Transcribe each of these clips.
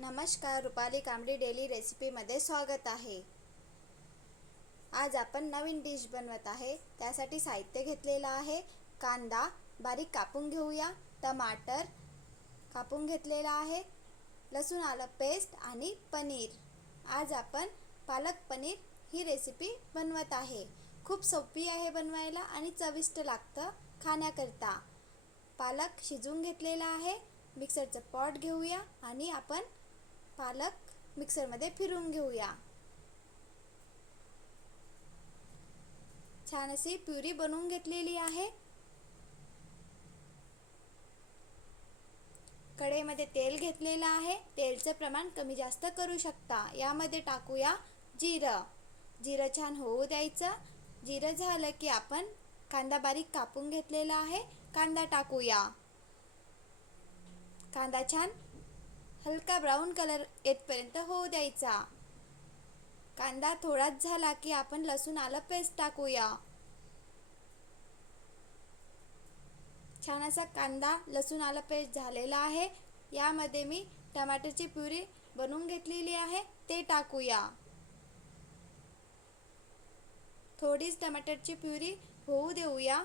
नमस्कार, रुपाली कांबडी डेली रेसिपीमध्ये स्वागत आहे। आज आपण नवीन डिश बनवत आहे। त्यासाठी साहित्य घेतलेला आहे। कांदा बारीक कापून घेऊया, टमाटर कापून घेतलेला आहे, लसूण आलं पेस्ट आणि पनीर। आज आपण पालक पनीर ही रेसिपी बनवत आहे। खूप सोपी आहे बनवायला आणि चविष्ट लागतं खाण्याकरता। पालक शिजवून घेतलेला आहे। मिक्सरचं पॉट घेऊया आणि आपण पालक मिक्सरमध्ये फिरवून घेऊया। छान अशी प्युरी बनवून घेतलेली आहे। कढईमध्ये तेल घेतलेलं आहे। तेलचं प्रमाण कमी जास्त करू शकता। यामध्ये टाकूया जिरं। जिरं छान होऊ द्यायचं। जिरं झालं की आपण कांदा बारीक कापून घेतलेला आहे, कांदा टाकूया। कांदा छान हलका ब्राऊन कलर येतपर्यंत होऊ द्यायचा। कांदा थोडाच झाला की आपण लसूण आलं पेस्ट टाकूया। छान असा कांदा लसूण आलं पेस्ट झालेला आहे। यामध्ये मी टमाटरची प्युरी बनवून घेतलेली आहे, ते टाकूया। थोडीच टमाटरची प्युरी होऊ देऊया।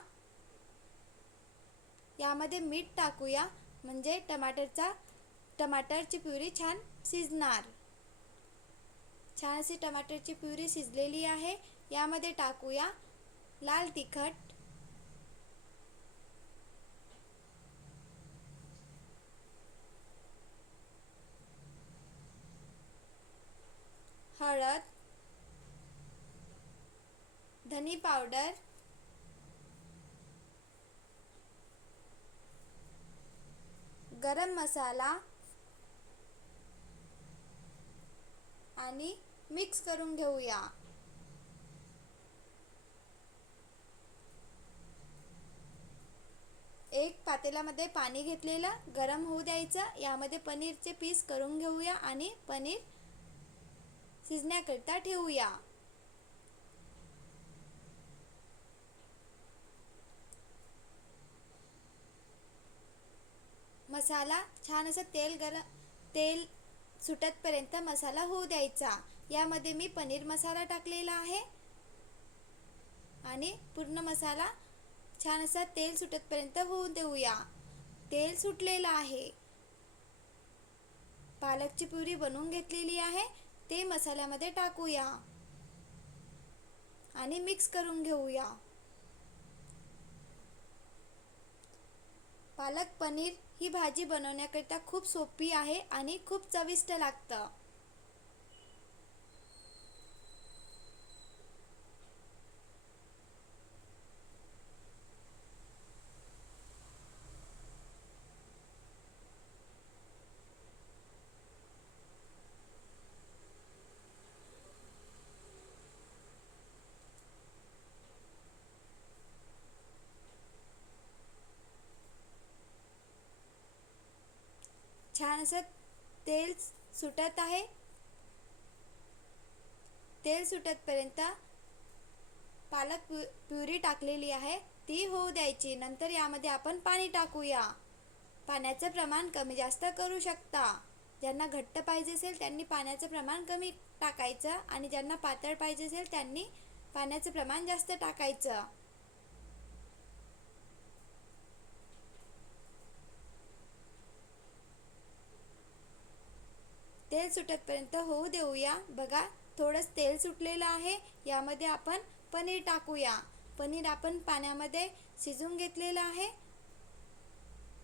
यामध्ये मीठ टाकूया, म्हणजे टमाटरची प्युरी छान शिजणार। छान अशी टमाटरची प्युरी शिजलेली आहे। यामध्ये टाकूया लाल तिखट, हळद, धनी पावडर, गरम मसाला आणि मिक्स करून घेऊया। एक पातेल्यामध्ये पाणी घेतलेलं गरम होऊ द्यायचं। यामध्ये पनीरचे पीस करून घेऊया आणि पनीर शिजण्याकरता ठेवूया। मसाला छान असं तेल सुटतपर्यंत मसाला होऊ द्यायचा। यामध्ये मी पनीर मसाला टाकलेला आहे आणि पूर्ण मसाला छान असा तेल सुटतपर्यंत होऊ देऊया। तेल सुटलेलं आहे। पालकची प्युरी बनवून घेतलेली आहे, ते मसाल्यामध्ये टाकूया आणि मिक्स करून घेऊया। पालक पनीर ही भाजी बनवण्याकरता खूप सोपी आहे आणि खूप चविष्ट लागतं। छान असं तेल सुटत आहे। तेल सुटतपर्यंत पालक प्युरी टाकलेली आहे ती होऊ द्यायची। नंतर यामध्ये आपण पाणी टाकूया। पाण्याचं प्रमाण कमी जास्त करू शकता। ज्यांना घट्ट पाहिजे असेल त्यांनी पाण्याचं प्रमाण कमी टाकायचं आणि ज्यांना पातळ पाहिजे असेल त्यांनी पाण्याचं प्रमाण जास्त टाकायचं। तेल सुटतपर्यंत होऊ देऊया। बघा, थोडंच तेल सुटलेलं आहे। यामध्ये आपण पनीर टाकूया। पनीर आपण पाण्यामध्ये शिजवून घेतलेलं आहे।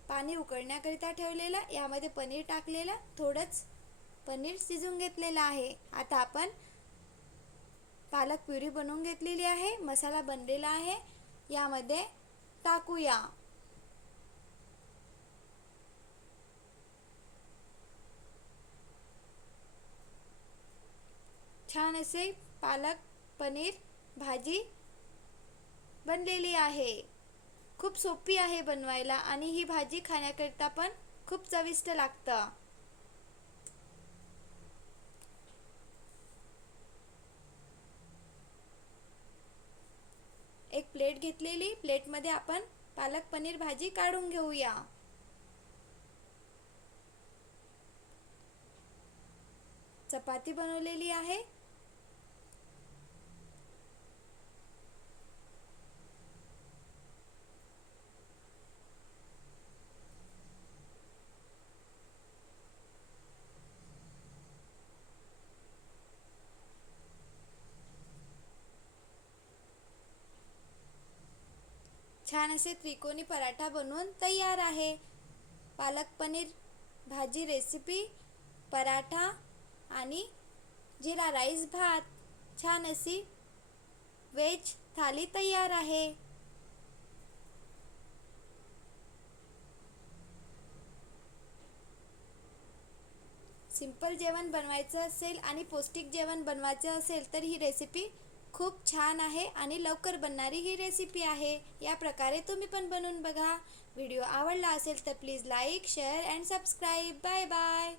पाणी उकळण्याकरिता ठेवलेलं, यामध्ये पनीर टाकलेलं, थोडंच पनीर शिजवून घेतलेलं आहे। आता आपण पालक प्युरी बनवून घेतलेली आहे, मसाला बनलेला आहे, यामध्ये टाकूया। छान असे पालक पनीर भाजी बनलेली आहे। खूप सोपी आहे बनवायला आणि ही भाजी खाण्याकरता पण खूप चविष्ट लागतं। एक प्लेट घेतलेली, प्लेटमध्ये आपण पालक पनीर भाजी काढून घेऊया। चपाती बनवलेली आहे. छान असे त्रिकोणी पराठा बनवून तयार आहे. पालक पनीर भाजी रेसिपी, पराठा आणि जिरा राईस भात, छान अशी व्हेज थाली तयार आहे. सिंपल जेवण बनवायचं असेल आणि पौष्टिक जेवण बनवायचं असेल तर ही रेसिपी खूप छान आहे आणि लवकर बनणारी ही रेसिपी आहे. या प्रकारे तुम्ही पण बनवून बघा. व्हिडिओ आवडला असेल तर please like, share and subscribe. Bye bye.